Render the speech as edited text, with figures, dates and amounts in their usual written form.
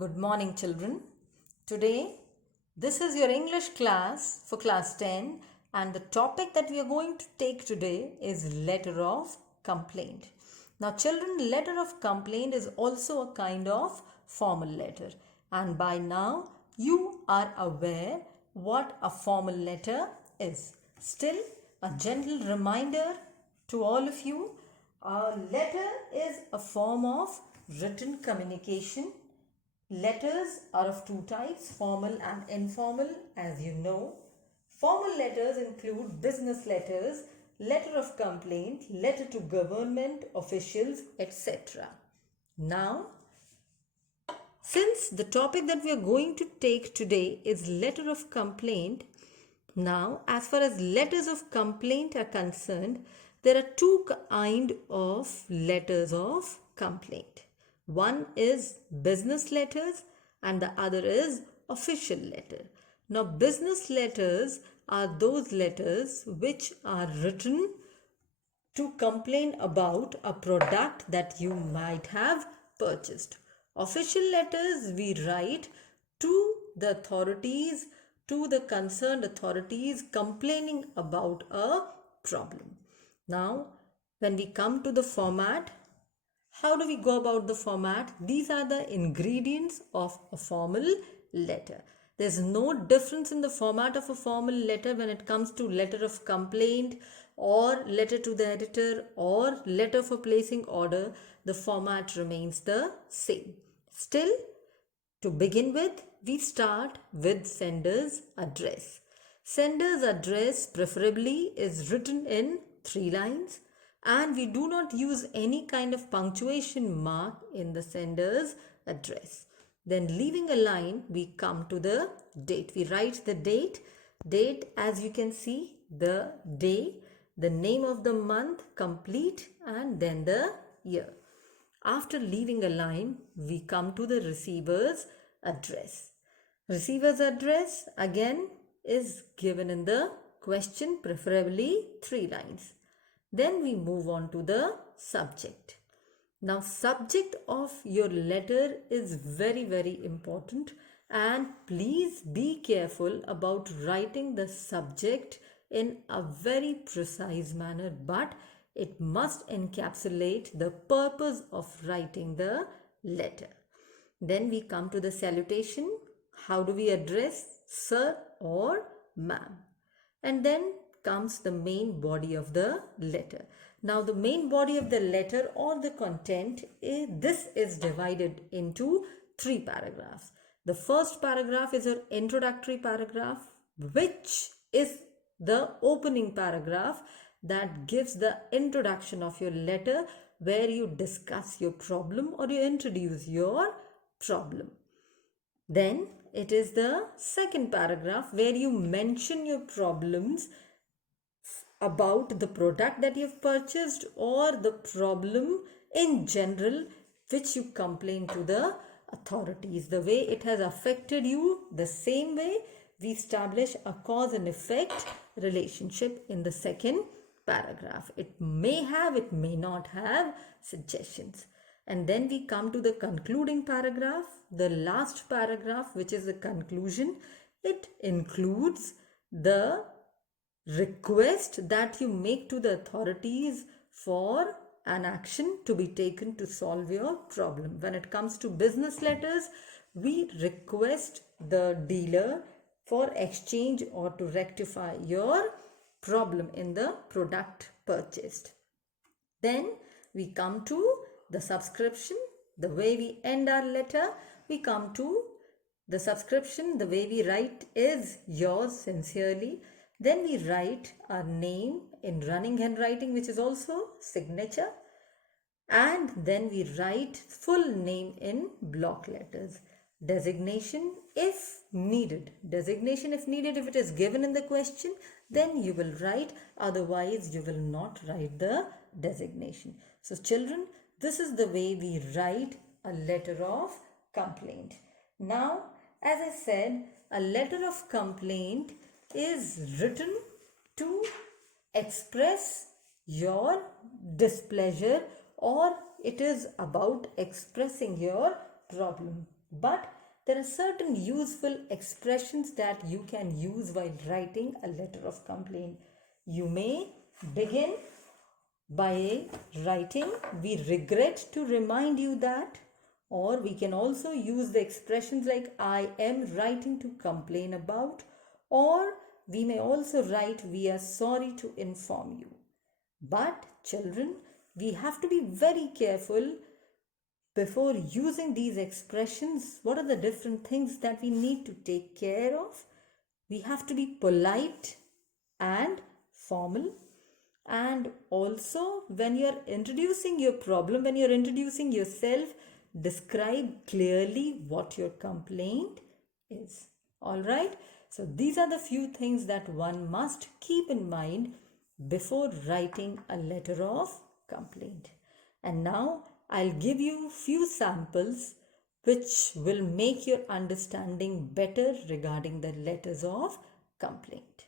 Good morning, children. Today, this is your English class for class 10, and the topic that we are going to take today is letter of complaint. Now, children, letter of complaint is also a kind of formal letter, and by now you are aware what a formal letter is. Still, a gentle reminder to all of you, a letter is a form of written communication. Letters are of two types, formal and informal, as you know. Formal letters include business letters, letter of complaint, letter to government officials, etc. Now, since the topic that we are going to take today is letter of complaint, now as far as letters of complaint are concerned, there are two kind of letters of complaint. One is business letters and the other is official letter. Now business letters are those letters which are written to complain about a product that you might have purchased. Official letters we write to the authorities, to the concerned authorities, complaining about a problem. Now, when we come to the format, how do we go about the format? These are the ingredients of a formal letter. There's no difference in the format of a formal letter when it comes to letter of complaint or letter to the editor or letter for placing order. The format remains the same. Still, to begin with, we start with sender's address. Sender's address preferably is written in 3 lines, and we do not use any kind of punctuation mark in the sender's address. Then leaving a line, we come to the date. We write the date. Date, as you can see, the day, the name of the month, complete, and then the year. After leaving a line, we come to the receiver's address. Receiver's address again is given in the question, preferably 3 lines. Then we move on to the subject. Now, subject of your letter is very, very important, and please be careful about writing the subject in a very precise manner, but it must encapsulate the purpose of writing the letter. Then we come to the salutation. How do we address sir or ma'am? And then comes the main body of the letter. Now the main body of the letter or the content, this is divided into 3 paragraphs. The first paragraph is your introductory paragraph, which is the opening paragraph that gives the introduction of your letter, where you discuss your problem or you introduce your problem. Then it is the second paragraph where you mention your problems about the product that you've purchased or the problem in general which you complain to the authorities, the way it has affected you. The same way we establish a cause and effect relationship in the second paragraph. It may have, it may not have suggestions. And then we come to the concluding paragraph, the last paragraph, which is the conclusion. It includes the request that you make to the authorities for an action to be taken to solve your problem. When it comes to business letters, we request the dealer for exchange or to rectify your problem in the product purchased. Then we come to the subscription. The way we end our letter, we come to the subscription. The way we write is yours sincerely. Then we write our name in running handwriting, which is also signature. And then we write full name in block letters. Designation if needed. Designation if needed, if it is given in the question, then you will write. Otherwise, you will not write the designation. So children, this is the way we write a letter of complaint. Now, as I said, a letter of complaint is written to express your displeasure, or it is about expressing your problem. But there are certain useful expressions that you can use while writing a letter of complaint. You may begin by writing, "We regret to remind you that," or we can also use the expressions like, "I am writing to complain about," or we may also write, "We are sorry to inform you." But children, we have to be very careful before using these expressions. What are the different things that we need to take care of? We have to be polite and formal. And also, when you're introducing your problem, when you're introducing yourself, describe clearly what your complaint is. All right. So, these are the few things that one must keep in mind before writing a letter of complaint. And now I'll give you few samples which will make your understanding better regarding the letters of complaint.